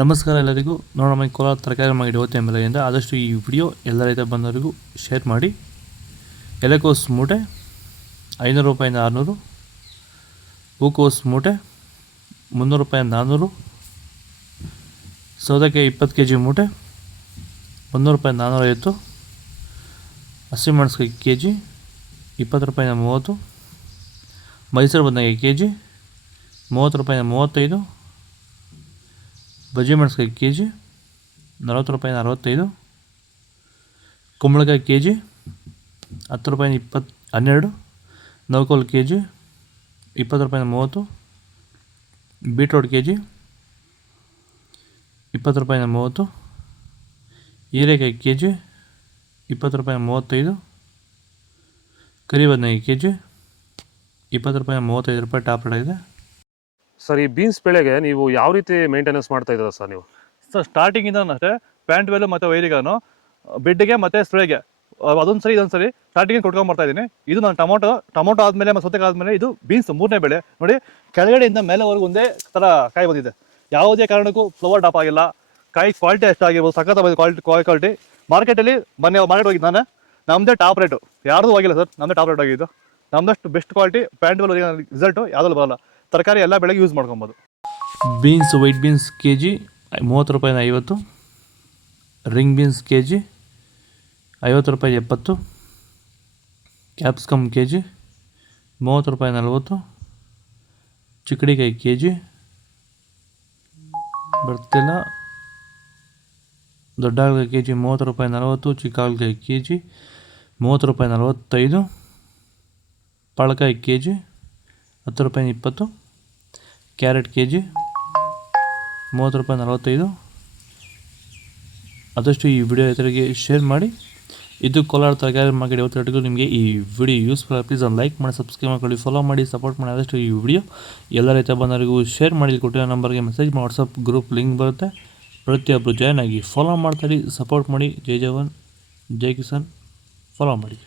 ನಮಸ್ಕಾರ ಎಲ್ಲರಿಗೂ. ನೋಡೋಣ ಕೋಲಾರ ತರಕಾರಿ ಮಾರ್ಕೆಟ್ ಇವತ್ತಿನ ಬೆಲೆಯಿಂದ ಆದಷ್ಟು ಈ ವಿಡಿಯೋ ಎಲ್ಲ ರೈತ ಬಂದವರಿಗೂ ಶೇರ್ ಮಾಡಿ. ಎಲೆಕೋಸು ಮೂಟೆ 500 ರೂಪಾಯಿಂದ 600, ಹೂಕೋಸು ಮೂಟೆ 300 ರೂಪಾಯಿಂದ 400, ಸೌತೆಕಾಯಿ 20 kg ಮೂಟೆ 100 ರೂಪಾಯಿಂದ 450, ಹಸಿಮೆಣಸಿನಕಾಯಿ kg 20 ರೂಪಾಯಿಂದ 30, ಮೈಸೂರು ಬದನೆಕಾಯಿ kg 30 ರೂಪಾಯಿಂದ 35, ಬಜ್ಜಿ ಮೆಣಸಿನಕಾಯಿ kg 40 ರೂಪಾಯಿಂದ 65, ಕುಂಬಳಕಾಯಿ kg 10 ರೂಪಾಯಿಂದ 12, ನವಕೋಲು kg 20 ರೂಪಾಯಿಂದ 30, ಬೀಟ್ರೋಟ್ kg 20 ರೂಪಾಯಿಂದ 30, ಹೀರೆಕಾಯಿ kg 20 ರೂಪಾಯಿಂದ 35, ಕರಿ ಬದನೆಕಾಯಿ kg 20 ರೂಪಾಯಿಂದ 35 ರೂಪಾಯಿ ಟಾಪ್ ರೇಟ್ ಆಗಿದೆ. ಸರ್, ಈ ಬೀನ್ಸ್ ಬೆಳೆಗೆ ನೀವು ಯಾವ ರೀತಿ ಮೇಂಟೆನೆನ್ಸ್ ಮಾಡ್ತಾ ಇದ್ದೀರಾ ಸರ್ ನೀವು? ಸರ್, ಸ್ಟಾರ್ಟಿಂಗಿಂದ ಅಷ್ಟೇ ಪ್ಯಾಂಟ್ ವೆಲ್ಲು ಮತ್ತು ವೈರಿಗಾನು ಬೆಡ್ಗೆ ಮತ್ತು ಸ್ಪ್ರೇಗೆ ಅದೊಂದು ಸರಿ ಇದೊಂದು ಸರಿ ಸ್ಟಾರ್ಟಿಂಗ್ ಕೊಟ್ಕೊಂಡ್ಬರ್ತಾ ಇದ್ದೀನಿ. ಇದು ನಾನು ಟೊಮೊಟೊ ಆದಮೇಲೆ ಮತ್ತು ಸೌತೆಕಾಯಿ ಆದಮೇಲೆ ಇದು ಬೀನ್ಸ್ 3ನೇ ಬೆಳೆ. ನೋಡಿ, ಕೆಳಗಡೆಯಿಂದ ಮೇಲೆವರೆಗೂ ಒಂದೇ ಥರ ಕಾಯಿ ಬಂದಿದೆ. ಯಾವುದೇ ಕಾರಣಕ್ಕೂ ಫ್ಲವರ್ ಟಾಪ್ ಆಗಿಲ್ಲ. ಕಾಯಿ ಕ್ವಾಲಿಟಿ ಎಷ್ಟಾಗಿರ್ಬೋದು, ಸಖತ್ ಕ್ವಾಲಿಟಿ. ಮಾರ್ಕೆಟಲ್ಲಿ ಮಾರ್ಕೆಟ್ ಹೋಗಿದ್ದು ನಾನು, ನಮ್ಮದೇ ಟಾಪ್ ರೇಟು, ಯಾರ್ದು ಆಗಿಲ್ಲ ಸರ್, ನಮ್ಮದೇ ಟಾಪ್ ರೇಟ್ ಆಗಿದ್ದು. ನಮ್ಮದಷ್ಟು best quality pant well result ಯಾವುದಲ್ಲೂ ಬರೋಲ್ಲ. ತರಕಾರಿ ಎಲ್ಲ ಬೆಳೆಗೆ ಯೂಸ್ ಮಾಡ್ಕೊಬೋದು. ಬೀನ್ಸ್ ವೈಟ್ ಬೀನ್ಸ್ kg 30 ರೂಪಾಯಿಂದ 50, ರಿಂಗ್ ಬೀನ್ಸ್ kg 50 ರೂಪಾಯಿ 70, ಕ್ಯಾಪ್ಸಿಕಮ್ kg 30 ರೂಪಾಯಿ 40, ಚಿಕ್ಕಡಿಕಾಯಿ kg ಬರ್ತಿಲ್ಲ, ದೊಡ್ಡ ಹಾಗಲಕಾಯಿ kg 30 ರೂಪಾಯಿ 40, ಚಿಕ್ಕ ಹಾಗಲಕಾಯಿ kg 30 ರೂಪಾಯಿ 45, ಪಾಲಕಾಯಿ kg 10 ರೂಪಾಯಿ 20, ಕ್ಯಾರೆಟ್ kg 30 ರೂಪಾಯಿ 45. ಆದಷ್ಟು ಈ ವಿಡಿಯೋ ರೈತರಿಗೆ ಶೇರ್ ಮಾಡಿ. ಇದು ಕೋಲಾರ ತರಕಾರಿ ಮಾರ್ಕೆಟ್ ಇವತ್ತಿಗೂ ನಿಮಗೆ ಈ ವಿಡಿಯೋ ಯೂಸ್ಫುಲ್. ಪ್ಲೀಸ್ ಒಂದು ಲೈಕ್ ಮಾಡಿ, ಸಬ್ಸ್ಕ್ರೈಬ್ ಮಾಡ್ಕೊಳ್ಳಿ, ಫಾಲೋ ಮಾಡಿ, ಸಪೋರ್ಟ್ ಮಾಡಿ. ಆದಷ್ಟು ಈ ವಿಡಿಯೋ ಎಲ್ಲ ರೈತ ಬಂದವರಿಗೂ ಶೇರ್ ಮಾಡಿ. ಕೊಟ್ಟಿರೋ ನಂಬರ್ಗೆ ಮೆಸೇಜ್ ಮಾಡಿ, ವಾಟ್ಸಪ್ ಗ್ರೂಪ್ ಲಿಂಕ್ ಬರುತ್ತೆ. ಪ್ರತಿಯೊಬ್ಬರು ಜಾಯ್ನ್ ಆಗಿ ಫಾಲೋ ಮಾಡ್ತಾರೆ, ಸಪೋರ್ಟ್ ಮಾಡಿ. ಜೈ ಜವಾನ್ ಜೈ ಕಿಸಾನ್, ಫಾಲೋ ಮಾಡಿ.